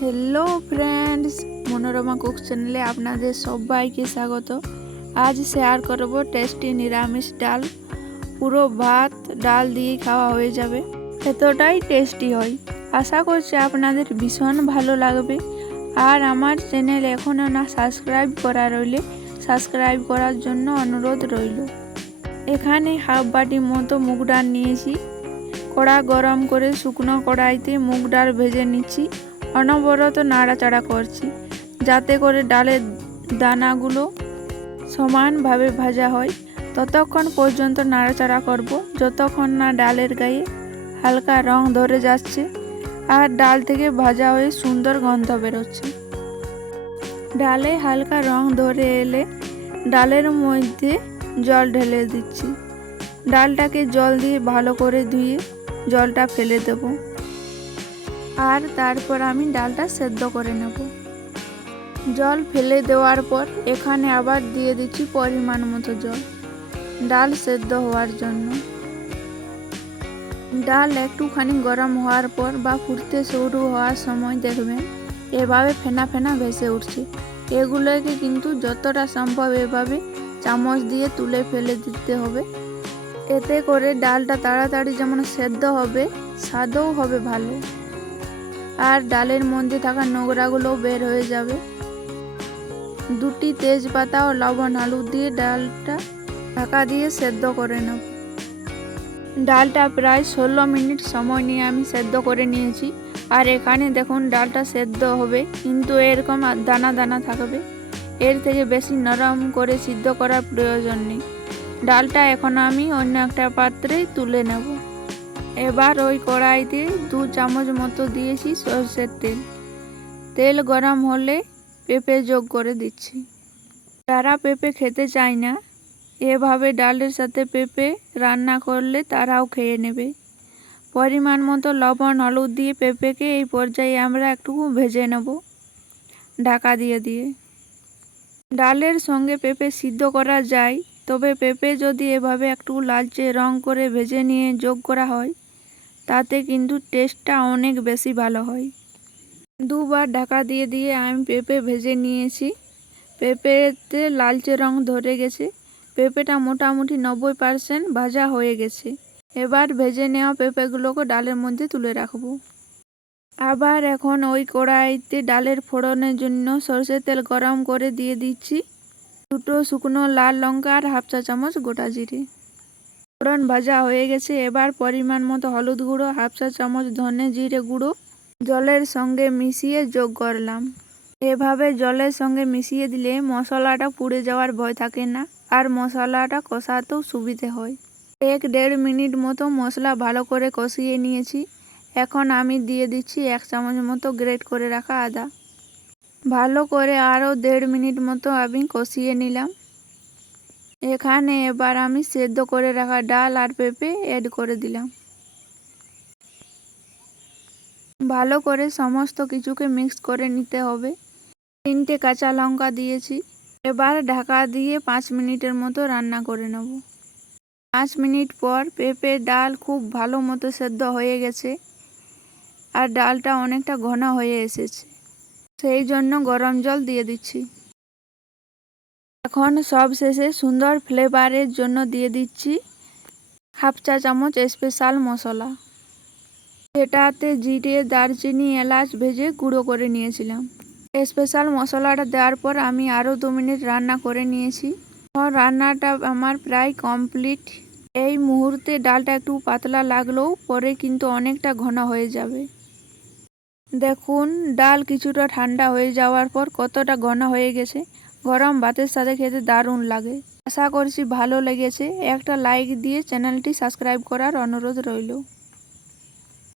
Hello friends, Manorama cook চ্যানেলে আপনাদের সবাইকে স্বাগত। আজ শেয়ার করব টেস্টি নিরামিষ ডাল। পুরো ভাত ডাল দিয়ে খাওয়া হয়ে যাবে, এতটাই টেস্টি হয়। আশা করছি আপনাদের ভীষণ ভালো লাগবে। আর আমার চ্যানেল এখনও না সাবস্ক্রাইব করা রইলে সাবস্ক্রাইব করার জন্য অনুরোধ রইল। এখানে হাফ বাটি মতো মুগ ডাল নিয়েছি। কড়া গরম করে শুকনো কড়াইতে মুগ ডাল ভেজে নিচ্ছি। অনবরত নাড়াচাড়া করছি যাতে করে ডালের দানাগুলো সমানভাবে ভাজা হয়। ততক্ষণ পর্যন্ত নাড়াচাড়া করব যতক্ষণ না ডালের গায়ে হালকা রং ধরে যাচ্ছে আর ডাল থেকে ভাজা হয়ে সুন্দর গন্ধ বেরোচ্ছে। ডালে হালকা রং ধরে এলে ডালের মধ্যে জল ঢেলে দিচ্ছি। ডালটাকে জল দিয়ে ভালো করে ধুয়ে জলটা ফেলে দেব। আর তারপর আমি ডালটা সেদ্ধ করে নেব। জল ফেলে দেওয়ার পর এখানে আবার দিয়ে দিচ্ছি পরিমাণ মতো জল ডাল সেদ্ধ হওয়ার জন্য। ডাল একটুখানি গরম হওয়ার পর বা ফুটতে শুরু হওয়ার সময় দেখবেন এভাবে ফেনা ফেনা ভেসে উঠছে। এগুলোকে কিন্তু যতটা সম্ভব এভাবে চামচ দিয়ে তুলে ফেলে দিতে হবে। এতে করে ডালটা তাড়াতাড়ি যেমন সেদ্ধ হবে, স্বাদও হবে ভালো। আর ডালের মধ্যে থাকা নোংরাগুলো বের হয়ে যাবে। দুটি তেজপাতা ও লবণ হলুদ দিয়ে ডালটা ঢাকা দিয়ে সেদ্ধ করে নেব। ডালটা প্রায় 16 মিনিট সময় নিয়ে আমি সেদ্ধ করে নিয়েছি। আর এখানে দেখুন ডালটা সেদ্ধ হবে কিন্তু এরকম দানা দানা থাকবে। এর থেকে বেশি নরম করে সিদ্ধ করার প্রয়োজন নেই। ডালটা এখন আমি অন্য একটা পাত্রে তুলে নেব। এবার ওই কড়াইতে 2 চামচ মতো দিয়েছি সরষের তেল। তেল গরম হলে পেঁপে যোগ করে দিচ্ছি। যারা পেঁপে খেতে চায় না, এভাবে ডালের সাথে পেঁপে রান্না করলে তারাও খেয়ে নেবে। পরিমাণ মতো লবণ হলুদ দিয়ে পেঁপেকে এই পর্যায়ে আমরা একটু ভেজে নেব ঢাকা দিয়ে দিয়ে। ডালের সঙ্গে পেঁপে সিদ্ধ করা যায়, তবে পেঁপে যদি এভাবে একটু লালচে রং করে ভেজে নিয়ে যোগ করা হয় তাতে কিন্তু টেস্টটা অনেক বেশি ভালো হয়। 2 বার ঢাকা দিয়ে দিয়ে আমি পেঁপে ভেজে নিয়েছি। পেঁপেতে লালচে রং ধরে গেছে। পেঁপেটা মোটামুটি 90% ভাজা হয়ে গেছে। এবার ভেজে নেওয়া পেঁপেগুলোকে ডালের মধ্যে তুলে রাখবো। আবার এখন ওই কড়াইতে ডালের ফোড়নের জন্য সরষের তেল গরম করে দিয়ে দিচ্ছি 2 শুকনো লাল লঙ্কা আর হাফ চা চামচ গোটা জিরে। ফোড়ন ভাজা হয়ে গেছে। এবার পরিমাণ মতো হলুদ গুঁড়ো, হাফ চা চামচ ধনে জিরে গুঁড়ো জলের সঙ্গে মিশিয়ে যোগ করলাম। এভাবে জলের সঙ্গে মিশিয়ে দিলে মশলাটা পুড়ে যাওয়ার ভয় থাকে না আর মশলাটা কষাতেও সুবিধে হয়। 1-1.5 মিনিট মতো মশলা ভালো করে কষিয়ে নিয়েছি। এখন আমি দিয়ে দিচ্ছি 1 চামচ মতো গ্রেট করে রাখা আদা। ভালো করে আরও 1.5 মিনিট মতো আমি কষিয়ে নিলাম। এখানে এবার আমি সেদ্ধ করে রাখা ডাল আর পেঁপে অ্যাড করে দিলাম। ভালো করে সমস্ত কিছুকে মিক্স করে নিতে হবে। 3টে কাঁচা লঙ্কা দিয়েছি। এবার ঢাকা দিয়ে 5 মিনিটের মতো রান্না করে নেব। 5 মিনিট পর পেঁপে ডাল খুব ভালো মতো সেদ্ধ হয়ে গেছে আর ডালটা অনেকটা ঘন হয়ে এসেছে। সেই জন্য গরম জল দিয়ে দিচ্ছি। এখন সব শেষে সুন্দর ফ্লেভারের জন্য দিয়ে দিচ্ছি হাফ চা চামচ স্পেশাল মশলা, যেটাতে জিরে দারচিনি এলাচ ভেজে গুঁড়ো করে নিয়েছিলাম। স্পেশাল মশলাটা দেওয়ার পর আমি আরও 2 মিনিট রান্না করে নিয়েছি। রান্নাটা আমার প্রায় কমপ্লিট। এই মুহূর্তে ডালটা একটু পাতলা লাগলেও পরে কিন্তু অনেকটা ঘন হয়ে যাবে। দেখুন ডাল কিছুটা ঠান্ডা হয়ে যাওয়ার পর কতটা ঘন হয়ে গেছে। গরম ভাতের সাথে খেতে দারুণ লাগে। আশা করছি ভালো লেগেছে। একটা লাইক দিয়ে চ্যানেলটি সাবস্ক্রাইব করার অনুরোধ রইল।